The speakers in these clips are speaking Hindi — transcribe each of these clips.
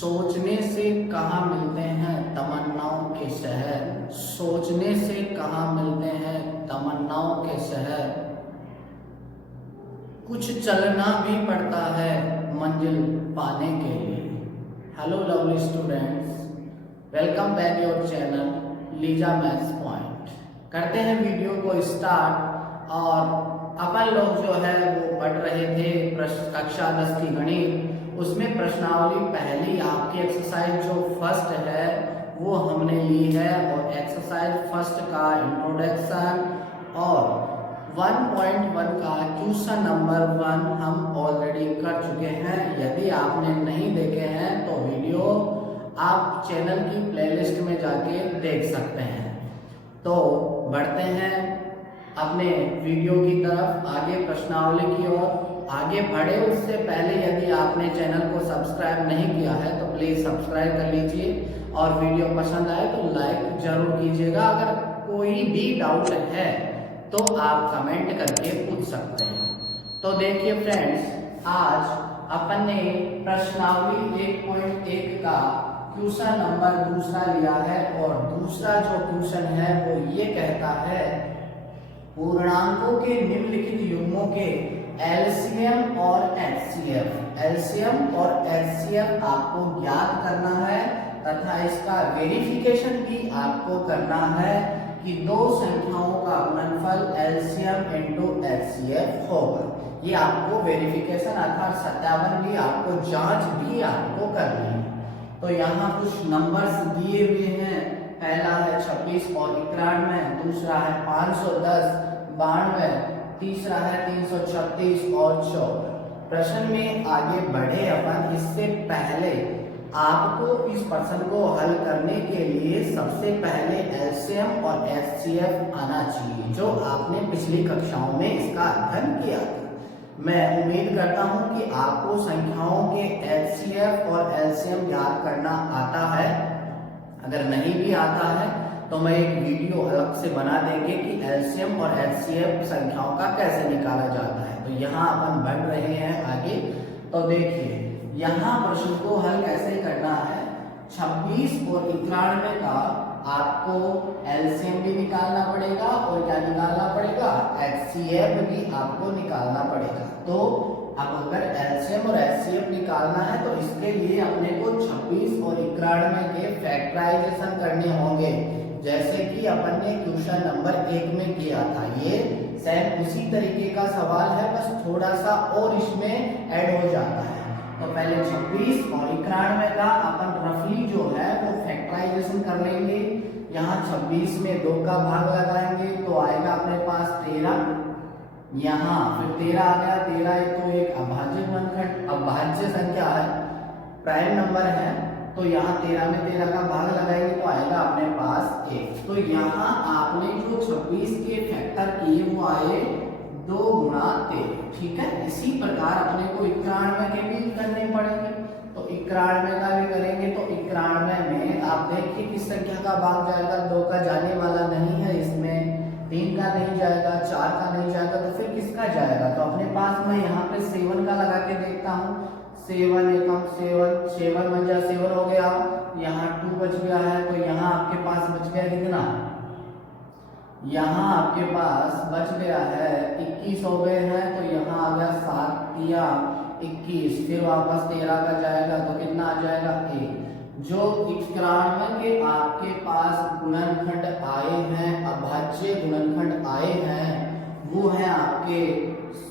सोचने से कहाँ मिलते हैं तमन्नाओं के शहर, सोचने से कहाँ मिलते हैं तमन्नाओं के शहर, कुछ चलना भी पड़ता है मंजिल पाने के लिए। Hello lovely students, welcome back your channel Lisa maths point. करते हैं वीडियो को स्टार्ट। और अपन लोग जो है वो पढ़ रहे थे कक्षा 10 की गणित। उसमें प्रश्नावली पहली आपकी एक्सरसाइज जो फर्स्ट है वो हमने ली है, और एक्सरसाइज फर्स्ट का इंट्रोडक्शन और 1.1 का क्वेश्चन नंबर 1 हम ऑलरेडी कर चुके हैं। यदि आपने नहीं देखे हैं तो वीडियो आप चैनल की प्लेलिस्ट में जाके देख सकते हैं। तो बढ़ते हैं अपने वीडियो की तरफ, आगे प्रश्नावली की ओर आगे बढ़े उससे पहले यदि आपने चैनल को सब्सक्राइब नहीं किया है तो प्लीज़ सब्सक्राइब कर लीजिए, और वीडियो पसंद आए तो लाइक जरूर कीजिएगा। अगर कोई भी डाउट है तो आप कमेंट करके पूछ सकते हैं। तो देखिए फ्रेंड्स, आज अपन ने प्रश्नावली 1.1 का क्वेश्चन नंबर दूसरा लिया है, और दूसरा जो क्वेश्चन है वो ये कहता है पूर्णांकों के निम्नलिखित युग्मों के एलसीएम और एचसीएफ। एलसीएम और एचसीएफ आपको ज्ञात करना है तथा इसका वेरिफिकेशन भी आपको करना है कि दो संख्याओं का गुणनफल एलसीएम इनटू एचसीएफ होगा। ये आपको वेरिफिकेशन अर्थात सत्यापन भी, आपको जांच भी आपको करनी है। तो यहाँ कुछ नंबर्स दिए हुए हैं। पहला है 26 और 91, दूसरा है 510, 92, तीसरा है 336 और 14। प्रश्न में आगे बढ़े अपन, इससे पहले आपको इस प्रश्न को हल करने के लिए सबसे पहले एलसीएम और एचसीएफ आना चाहिए, जो आपने पिछली कक्षाओं में इसका अध्ययन किया था। मैं उम्मीद करता हूं कि आपको संख्याओं के एचसीएफ और एलसीएम ज्ञात करना आता है। अगर नहीं भी आता है तो मैं एक वीडियो अलग से बना देंगे कि एलसीएम और एचसीएफ संख्याओं का कैसे निकाला जाता है। तो यहाँ अपन बढ़ रहे हैं आगे। तो देखिए यहाँ प्रश्न को हल कैसे करना है। 26 और 91 का आपको एलसीएम भी निकालना पड़ेगा, और क्या निकालना पड़ेगा, एचसीएफ भी आपको निकालना पड़ेगा। तो अब अगर एलसीएम और एचसीएफ निकालना है तो इसके लिए अपने को 26 और 91 के फैक्टराइजेशन करने होंगे, जैसे कि अपन ने क्वेश्चन नंबर 1 में किया था। ये सेम उसी तरीके का सवाल है, बस थोड़ा सा और इसमें ऐड हो जाता है। तो पहले 26 और 91 का अपन रफली जो है वो फैक्टराइजेशन कर लेंगे। यहाँ 26 में 2 का भाग लगाएंगे तो आएगा अपने पास 13। यहाँ फिर 13 आ गया। 13 तो एक अभाज्य गुणनखंड, अभाज्य संख्या है, प्राइम नंबर है। तो यहाँ 13 में 13 का भाग लगाएंगे तो आएगा अपने पास 1। तो यहाँ आपने जो 26 के फैक्टर किए वो आए 2 गुणा 13। ठीक है, इसी प्रकार अपने को 91 के भी करने पड़ेंगे। तो 91 का भी करेंगे तो 91 में आप देखिए किस संख्या का भाग जाएगा। 2 का जाने वाला नहीं है इसमें, 3 का नहीं जाएगा, 4 का नहीं जाएगा, तो फिर किसका जाएगा। तो अपने पास मैं यहाँ पे 7 का लगा के देखता हूँ। 7 एकम 7, 7 बन जा 7 हो गया। यहाँ 2 बच गया है, तो यहाँ आपके पास बच गया कितना, यहाँ आपके पास बच गया है 21 हो गए हैं। तो यहाँ आ गया 7 या 21, फिर वापस 13 का जाएगा तो कितना आ जाएगा 1। जो 91 के आपके पास गुणनखंड आए हैं, अभाज्य गुणनखंड आए हैं, वो है आपके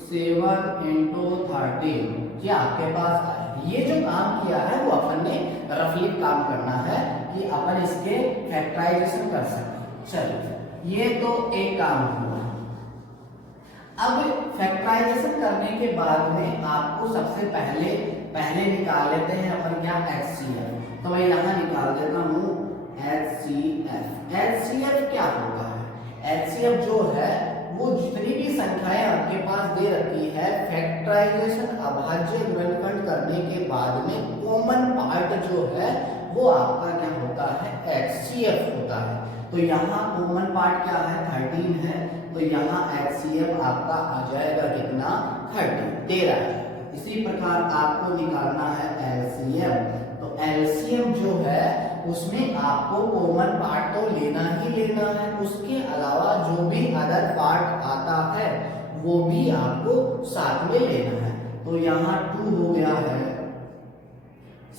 7 into 13। क्या आपके पास आए। ये जो काम किया है वो अपन ने रफली काम करना है कि अपन इसके फैक्टराइजेशन कर सकें। चलिए, ये तो एक काम हुआ। अब फैक्टराइजेशन करने के बाद में आपको सबसे पहले निकाल लेते हैं अपन क्या, एचसीएफ। तो मैं यहाँ निकाल देता हूँ एचसीएफ। एचसीएफ क्या होगा, एचसीएफ जो है वो जितनी भी संख्याएं आपके पास दे रखी है, फैक्टराइजेशन अभाज्य गुणनखंड करने के बाद में कॉमन पार्ट जो है वो आपका क्या होता है, एचसीएफ होता है। तो यहाँ कॉमन पार्ट क्या है, 13 है। तो यहाँ एचसीएफ आपका आ जाएगा कितना, 13 है। इसी प्रकार आपको निकालना है एलसीएम। तो एलसीएम जो है उसमें आपको कॉमन पार्ट तो लेना ही लेना है, उसके अलावा जो भी अदर पार्ट आता है वो भी आपको साथ में लेना है। तो यहाँ 2 हो गया है,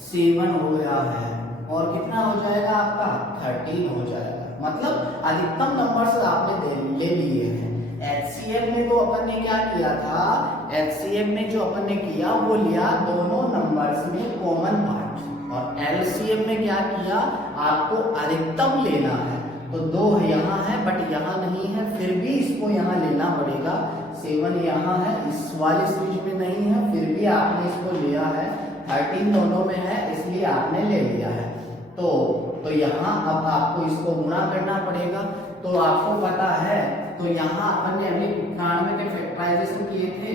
7 हो गया है, और कितना हो जाएगा आपका 13 हो जाएगा। मतलब अधिकतम नंबर्स आपने ले लिए हैं। एचसीएफ में तो अपन ने क्या किया था, एचसीएफ में जो अपन ने किया वो लिया दोनों नंबर्स में कॉमन पार्ट, और एलसीएम में क्या किया, आपको अधिकतम लेना है। तो 2 यहाँ है बट यहाँ नहीं है, फिर भी इसको यहाँ लेना पड़ेगा। 7 यहाँ है, इस वाले सीरीज में नहीं है, फिर भी आपने इसको लिया है। 13 दोनों में है, इसलिए आपने ले लिया है। तो यहाँ अब आपको इसको गुणा करना पड़ेगा। तो आपको पता है, तो यहाँ अपन ने अभी 91 के फैक्टराइजेशन किए थे,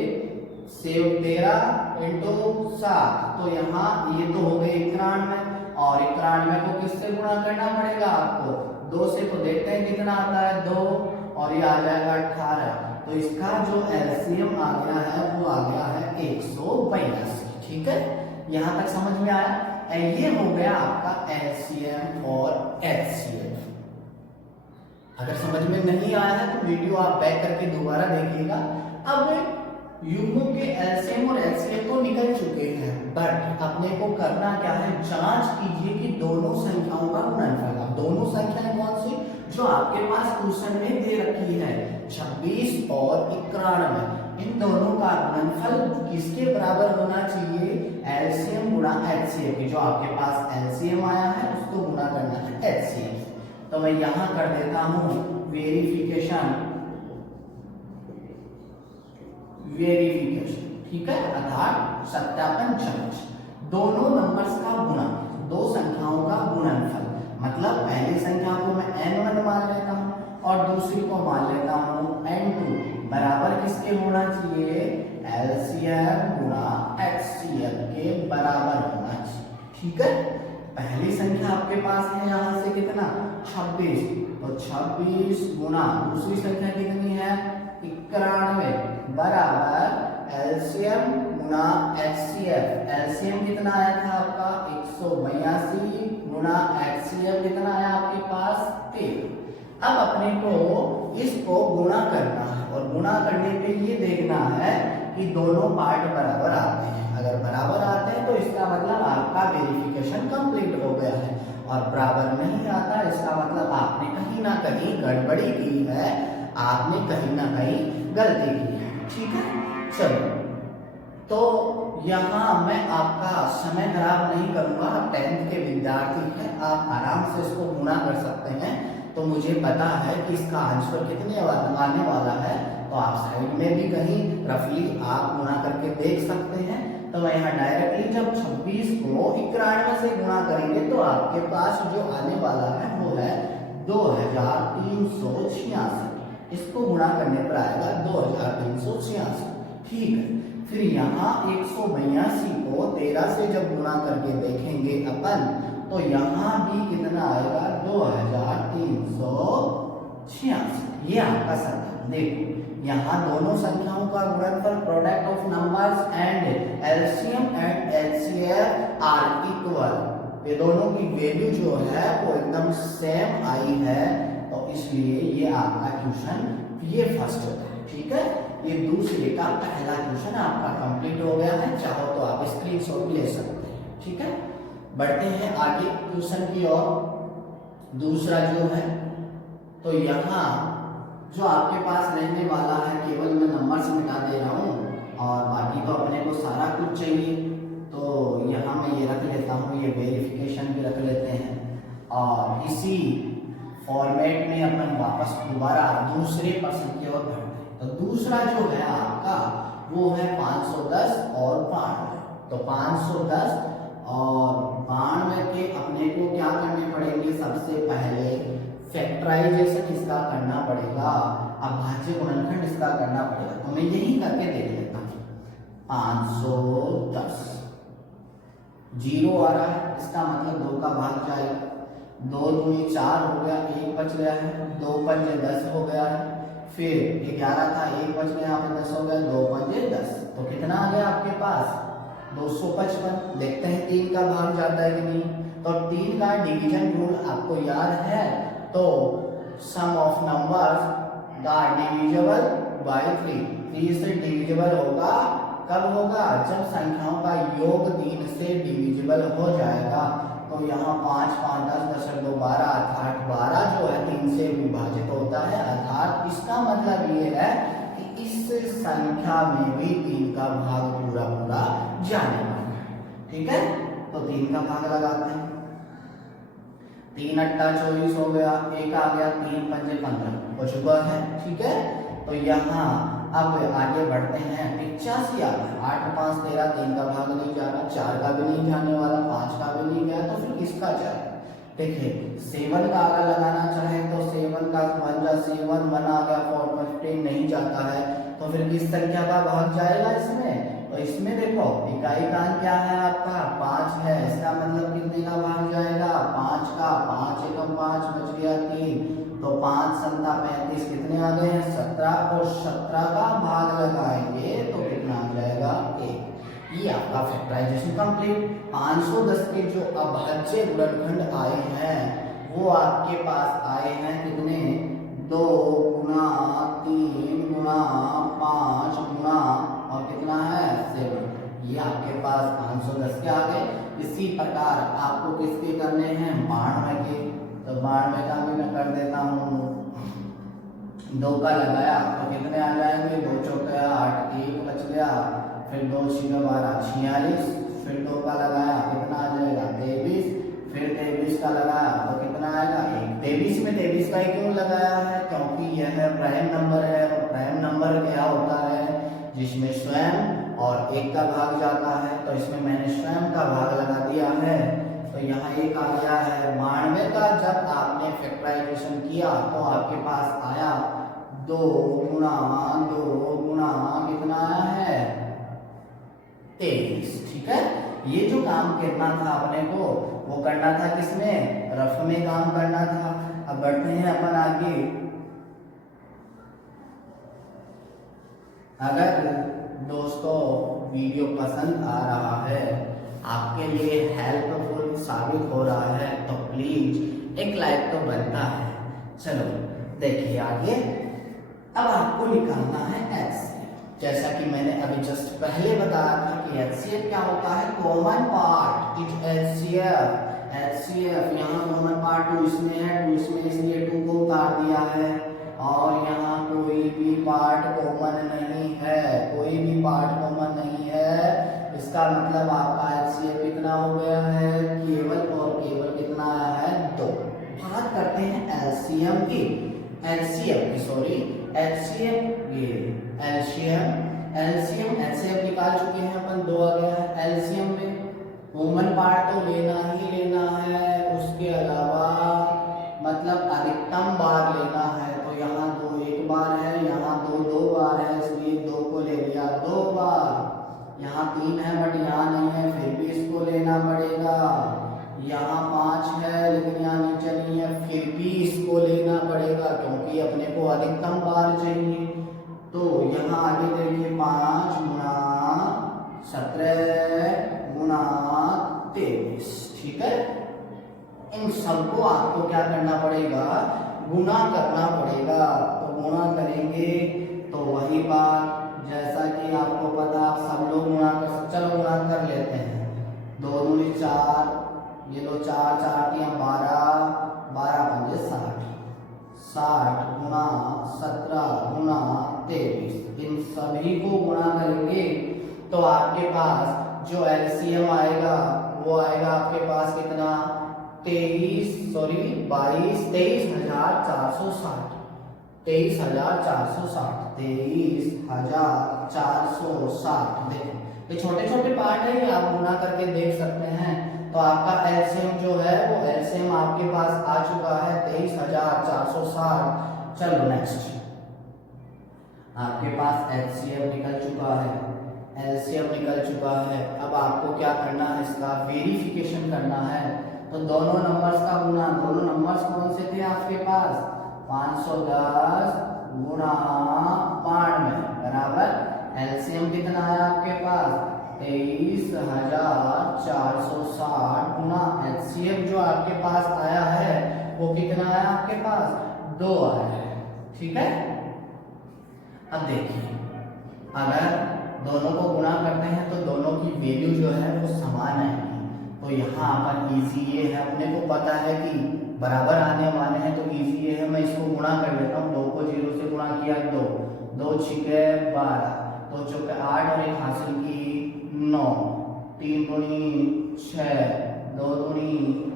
13 × 7, तो यहाँ ये तो हो गए 91, और 91 को किससे गुणा करना पड़ेगा आपको, 2 से। तो देखते हैं कितना आता है, 2, और ये आ जाएगा 18। तो इसका जो एलसीएम आ गया है वो आ गया है 182। ठीक है, यहाँ तक समझ में आया। ये हो गया आपका एलसीएम और एचसीएफ। अगर समझ में नहीं आया है तो वीडियो आप बैक करके दोबारा देखिएगा। अब युग्मों के एलसीएम और एचसीएफ तो निकल चुके हैं, बट अपने को करना क्या है, जांच कीजिए कि दोनों संख्याओं का गुणनफल। अब दोनों संख्याएं कौन सी जो आपके पास क्वेश्चन में दे रखी है, 26 और 91, इन दोनों का गुणनफल किसके बराबर होना चाहिए, एलसीएम गुणा एचसीएफ। जो आपके पास एलसीएम आया है उसको गुणा करना है एचसीएफ। तो मैं यहां कर देता हूं वेरिफिकेशन, ठीक है, अर्थात सत्यापन जांच। दोनों नंबर्स का गुणा, दो संख्याओं का गुणनफल, मतलब पहली संख्या को मैं n1 मान लेता हूं और दूसरी को मान लेता हूं n2, बराबर किसके होना चाहिए, एलसीएम गुणा एचसीएफ के बराबर होना चाहिए। ठीक है, पहली संख्या आपके पास है यहां से कितना, 26, तो 26 गुणा दूसरी संख्या कितनी है, 91, बराबर एलसीएम गुणा एचसीएफ। एलसीएम कितना आया था आपका 182 गुणा एचसीएफ कितना आया आपके पास 13। अब अपने को इसको गुणा करना है, और गुणा करने पे ये देखना है कि दोनों पार्ट बराबर आते हैं। अगर बराबर आते हैं तो इसका मतलब आपका वेरिफिकेशन कंप्लीट हो गया है, और बराबर नहीं आता इसका मतलब आपने कहीं ना कहीं गड़बड़ी की है, आपने कहीं ना कहीं गलती की है। ठीक है, चलो, तो यहाँ मैं आपका समय खराब नहीं करूंगा। 10th के विद्यार्थी हैं, आप आराम से इसको गुणा कर सकते हैं। तो मुझे पता है कि इसका आंसर कितने आने वाला है, तो आप साइड में भी कहीं रफली आप गुणा करके देख सकते हैं। तो मैं यहाँ डायरेक्टली जब 26 को 91 से गुणा करेंगे तो आपके पास जो आने वाला है वो है 2386। इसको गुणा करने पर आएगा 2386। ठीक है, फिर यहाँ 182 को 13 से जब गुणा करके देखेंगे अपन, तो यहाँ भी कितना आएगा 2386। ये आपका संख्या देखो, यहाँ दोनों संख्याओं का गुणनफल, product of numbers and LCM and HCF are equal. ये दोनों की वैल्यू जो है वो एकदम सेम आई है, तो इसलिए ये आपका क्वेश्चन ये फर्स्ट होता है। ठीक है, ये दूसरे का पहला क्वेश्चन आपका कंप्लीट हो गया है। चाहो तो आप स्क्रीनशॉट ले सकते हैं। ठीक है, बढ़ते हैं आगे क्वेश्चन की ओर। दूसरा जो है, तो यहाँ जो आपके पास रहने वाला है, केवल मैं नंबर्स मिटा दे रहा हूँ और बाकी तो अपने को सारा कुछ चाहिए। तो यहाँ मैं ये रख लेता हूँ, ये वेरिफिकेशन भी रख लेते हैं, और इसी फॉर्मेट में अपन वापस दोबारा दूसरे प्रश्न की ओर बढ़ते हैं। तो दूसरा जो है आपका वो है 510 और 92। तो 510 और 92 के अपने को क्या करने पड़ेंगे, सबसे पहले फैक्टराइजेशन इसका करना पड़ेगा, अभाज्य गुणनखंड इसका करना पड़ेगा। तो मैं यही करके देख लेता हूँ। 510 0 आ रहा है, इसका मतलब 2 का भाग जाएगा, 2 दूनी 4 हो गया, 1 बच गया है, 2 पंजे 10 हो गया है, फिर 11 था, 1 बच गया, यहाँ पे 10 हो गया, 2 पंजे 10। तो कितना आ गया आपके पास 255। देखते हैं 3 का भाग जाता है कि नहीं। तो 3 का डिवीजन रूल आपको याद है, तो sum of numbers the divisible by 3 से डिविजिबल होगा। कब होगा? जब संख्याओं का योग 3 से डिविजिबल हो जाएगा। तो यहाँ 5 5 10 10 2 12 अर्थात 12 जो है 3 से विभाजित होता है। अर्थात इसका मतलब ये है कि इस संख्या में भी 3 का भाग पूरा पूरा जाने वाला है। ठीक है, तो 3 का भाग लगाते हैं। 3 अट्टा 24 हो गया, एक आ गया, 3 पंजे 15 हो चुका है। ठीक है, तो यहाँ अब आगे बढ़ते हैं। 85 आ गया, 8 5 13, 3 का भाग नहीं जा रहा, 4 का भी नहीं जाने वाला, 5 का भी नहीं गया, तो फिर किसका जाए? देखिए 7 का अगर लगाना चाहे तो 7 का 1 जा 7 1 आ गया, 4 15 नहीं जाता है, तो फिर किस संख्या का भाग जाएगा इसमें? तो इसमें देखो इकाई मान क्या है आपका? 5 है। इसका मतलब कितने का भाग जाएगा? 5 का। 5 एकम 5 बच गया 3, तो 5 7 35 कितने आ गए हैं? 17, और 17 का भाग लगाएंगे तो कितना आ जाएगा? 1। ये आपका फैक्टराइजेशन कंप्लीट। 510 के जो अभाज्य गुणनखंड आए हैं वो आपके पास आए हैं कितने? 2 गुना 3 गुना 5 गुना और कितना है? 7। ये आपके पास 510 के आ गए। इसी प्रकार आपको किसके करने हैं? 92 के। तो 92 का भी मैं कर देता हूँ। 2 का लगाया तो कितने आ जाएंगे? 2 चौके 8, 1 बच गया, फिर 2 6 12 46, फिर 2 का लगाया कितना आ जाएगा? 23, फिर 23 का लगाया तो कितना आएगा? 1। 23 में 23 का ही क्यों लगाया है? क्योंकि यह प्राइम नंबर है, और प्राइम नंबर क्या होता है? जिसमें स्वयं और 1 का भाग जाता है, तो इसमें मैंने स्वयं का भाग लगा दिया है। तो यहाँ 1 आ गया है। 92 का जब आपने फैक्टराइजेशन किया तो आपके पास आया 2 गुना 2 गुना कितना आया है? 23। ठीक है, ये जो काम करना था अपने को वो करना था किसमें? रफ में काम करना था। अब बढ़ते हैं अपन आगे। अगर दोस्तों वीडियो पसंद आ रहा है, आपके लिए हेल्पफुल साबित हो रहा है, तो प्लीज एक लाइक तो बनता है। चलो देखिए आगे। अब आपको निकालना है एचसीएफ। जैसा कि मैंने अभी जस्ट पहले बताया था कि एचसीएफ क्या होता है? Common part is HCF. HCF यहाँ कॉमन पार्ट 2 इसमें है, 2 इसमें, इसलिए 2 को उतार दिया है। और यहाँ कोई भी पार्ट कॉमन नहीं है, कोई भी पार्ट कॉमन नहीं है। इसका मतलब आपका एचसीएफ कितना हो गया है? केवल और केवल कितना आया है? 2। बात करते हैं एलसीएम की, एचसीएफ ये एलसीएम निकाल चुके हैं अपन। 2 आ गया है। एलसीएम में कॉमन पार्ट तो लेना ही लेना है, उसके अलावा मतलब अधिकतम बार लेना है। तो यहाँ 2 1 बार है, यहाँ 2 2 बार है, इसलिए 2 को ले लिया 2 बार। यहाँ 3 है बट यहाँ नहीं है, फिर भी इसको लेना पड़ेगा। यहाँ 5 है लेकिन यहाँ नीचे नहीं है, फिर भी इसको लेना पड़ेगा क्योंकि अपने को अधिकतम बार चाहिए। तो यहाँ आगे देखिए 5 गुना 17 गुना 23। ठीक है, इन सबको आपको क्या करना पड़ेगा? गुना करना पड़ेगा। तो गुना करेंगे तो वही बात जैसा कि आपको पता, आप सब लोग गुना कर सकते। चलो गुना कर लेते हैं। 2 दूनी 4, ये लो 4 4 12, 12 पंजे 60, 60 गुना 17 गुना 23। इन सभी को गुना करेंगे तो आपके पास जो एलसीएम आएगा वो आएगा आपके पास कितना? 23,460 23,460। देखो ये छोटे छोटे पार्ट है, ये आप गुना करके देख सकते हैं। तो आपका एलसीएम जो है वो एलसीएम आपके पास आ चुका है 23,460। चलो नेक्स्ट, आपके पास एचसीएफ निकल चुका है, एलसीएम निकल चुका है। अब आपको क्या करना है? इसका वेरिफिकेशन करना है। तो दोनों नंबर्स का गुना, दोनों नंबर्स कौन से थे आपके पास? 510 गुना 92 बराबर एलसीएम कितना है आपके पास? 23,460 गुना HCF जो आपके पास आया है वो कितना आया आपके पास 2 आया है। ठीक है, अब देखिए अगर दोनों को गुणा करते हैं तो दोनों की वैल्यू जो है वो समान आएगी। तो यहाँ पर इजी ये है, अपने को पता है कि बराबर आने वाले हैं, तो इजी ये है, मैं इसको गुणा कर लेता हूँ। 2 को 0 से गुणा किया 2, 2 छिके 12, 2 चौके 8 और एक हासिल की 9, 3 दूनी 6, 2 दूनी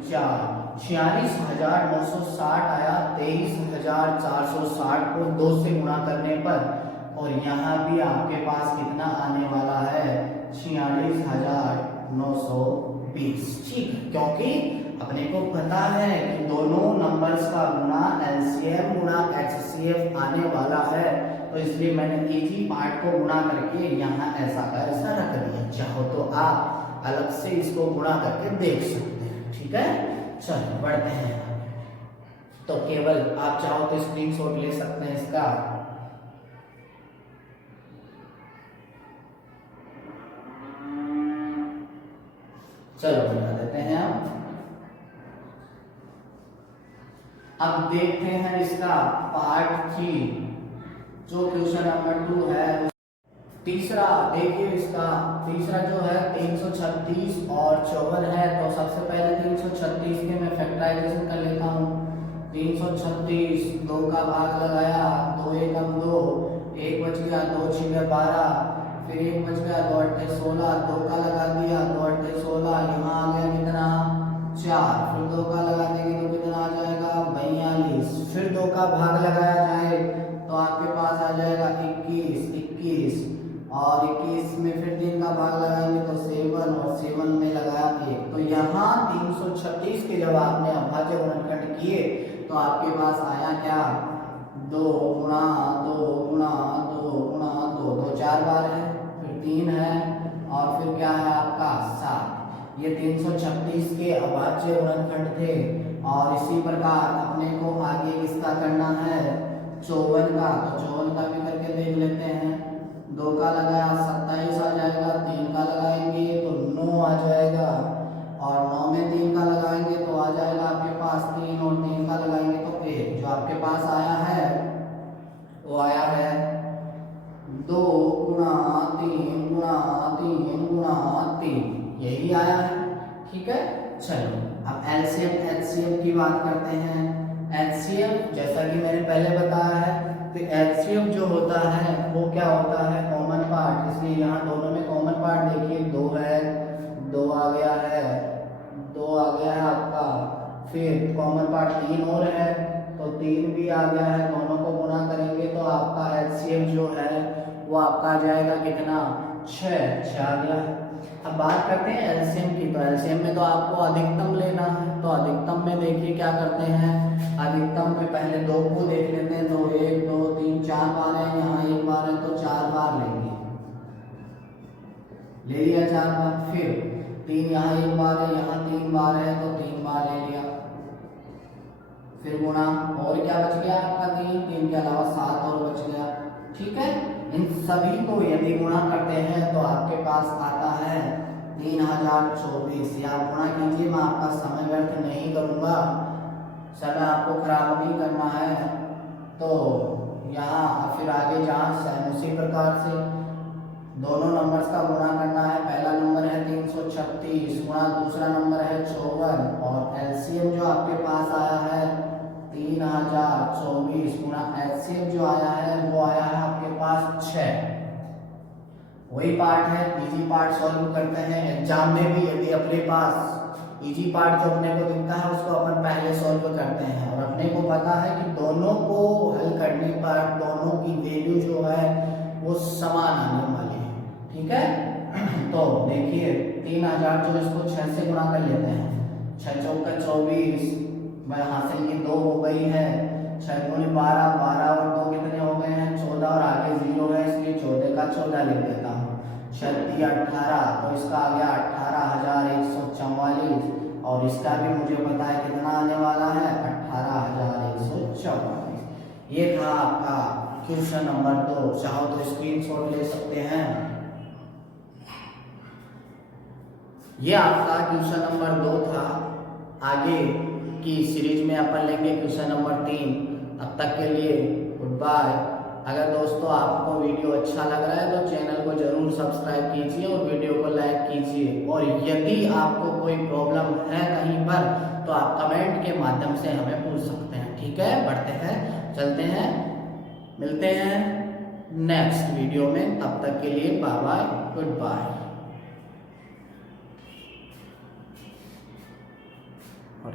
4, 46,960 आया 23,460 को 2 से गुणा करने पर। और यहाँ भी आपके पास कितना आने वाला है 46,920। ठीक, क्योंकि अपने को पता है कि दोनों नंबर्स का गुना LCM गुना HCF आने वाला है, तो इसलिए मैंने एक ही पार्ट को गुणा करके यहाँ ऐसा का ऐसा रख दिया। चाहो तो आप अलग से इसको गुणा करके देख सकते हैं। ठीक है, चलो बढ़ते हैं। तो केवल आप चाहो तो स्क्रीनशॉट ले सकते हैं इसका। चलो बता देते हैं अब देखते हैं इसका पार्ट 3 जो क्वेश्चन नंबर 2 है। तीसरा देखिए, इसका तीसरा जो है 336 और 54 है। तो सबसे पहले 336 के मैं फैक्टराइजेशन कर लेता हूँ। 336 2 का भाग लगाया, 2 एकम 2, 1 बच गया, 2 छिके 12, फिर 1 बच गया, 2 अट्ठे 16, 2 का लगा दिया, 2 अट्ठे 16, यहाँ आ गया कितना 4, फिर 2 का लगा देंगे तो कितना आ जाएगा 42, फिर 2 का भाग लगाया जाए तो आपके पास आ जाएगा 21 और 21 में फिर 3 का भाग लगाएंगे तो 7 और 7 में लगाया 1। तो यहाँ 336 के जब आपने अभाज्य गुणनखंड किए तो आपके पास आया क्या 2 गुणा 2 गुणा 2 गुणा 2, 2 4 बार है, फिर 3 है और फिर क्या है आपका 7। ये 336 के अभाज्य गुणनखंड थे। और इसी प्रकार अपने को आगे किसका करना है 54 का। तो 54 का भी करके देख लेते हैं। 2 का लगाया 27 आ जाएगा, 3 का लगाएंगे तो 9 आ जाएगा और 9 में 3 का लगाएंगे तो आ जाएगा आपके पास 3 और 3 का लगाएंगे तो 1। जो आपके पास आया है वो आया है 2 गुणा 3 गुणा 3 गुणा 3, यही आया है। ठीक है, चलो अब LCM HCF की बात करते हैं। HCF जैसा कि मैंने पहले बताया है, तो HCF जो होता है वो क्या होता है कॉमन पार्ट, इसलिए यहाँ दोनों में कॉमन पार्ट देखिए 2 है, 2 आ गया है, 2 आ गया है आपका, फिर कॉमन पार्ट 3 और है तो 3 भी आ गया है। दोनों को गुणा करेंगे तो आपका HCF जो है वो आपका आ जाएगा कितना 6 आ गया। अब बात करते हैं LCM की। तो LCM में तो आपको अधिकतम लेना है, तो अधिकतम में देखिए क्या करते हैं, अधिकतम में पहले 2 को देख लेते हैं। 2 1 2 3 4 बार है, यहाँ 1 बार है तो 4 बार लेंगे, ले लिया 4 बार। फिर 3 यहाँ 1 बार है, यहाँ 3 बार है तो 3 बार ले लिया। फिर गुणा और क्या बच गया आपका 3 के अलावा 7 और बच गया। ठीक है, इन सभी को यदि गुणा करते हैं तो आपके पास आता है 3024। या गुणा कीजिए, मैं आपका समय व्यर्थ नहीं करूंगा, समय आपको खराब नहीं करना है। तो यहाँ फिर आगे जांच उसी प्रकार से दोनों नंबर्स का गुणा करना है। पहला नंबर है 336 गुणा दूसरा नंबर है 54 और LCM जो आपके पास आया है 3024 गुणा HCF जो आया है वो आया है आपके पास 6। वही पार्ट है, इजी पार्ट सॉल्व करते हैं। एग्जाम में भी यदि अपने पास इजी पार्ट जो अपने को दिखता है उसको अपन पहले सॉल्व करते हैं और अपने को पता है कि दोनों को हल करने पर दोनों की वैल्यू जो है वो समान आने वाली है। ठीक है, तो देखिए 3000 जो इसको 6 से गुणा कर लेते हैं, 6 चौका 24 मैं हासिल की 2 हो गई है, 6 दूनी 12, 12 और 2 कितने हो गए हैं 14 और आगे 0 है इसलिए 14 का 14 ले लेता हूँ। 36 18 तो इसका आ गया 18,144 और इसका भी मुझे पता है कितना आने वाला है 18,144। ये था आपका क्वेश्चन नंबर 2। चाहो तो स्क्रीनशॉट ले सकते हैं। ये आपका क्वेश्चन नंबर 2 था। आगे की सीरीज में अपन लेंगे क्वेश्चन नंबर 3। तब तक के लिए गुड बाय। अगर दोस्तों आपको वीडियो अच्छा लग रहा है तो चैनल को जरूर सब्सक्राइब कीजिए और वीडियो को लाइक कीजिए। और यदि आपको कोई प्रॉब्लम है कहीं पर तो आप कमेंट के माध्यम से हमें पूछ सकते हैं। ठीक है, बढ़ते हैं, चलते हैं, मिलते हैं नेक्स्ट वीडियो में। तब तक के लिए बाय बाय, गुड बाय। और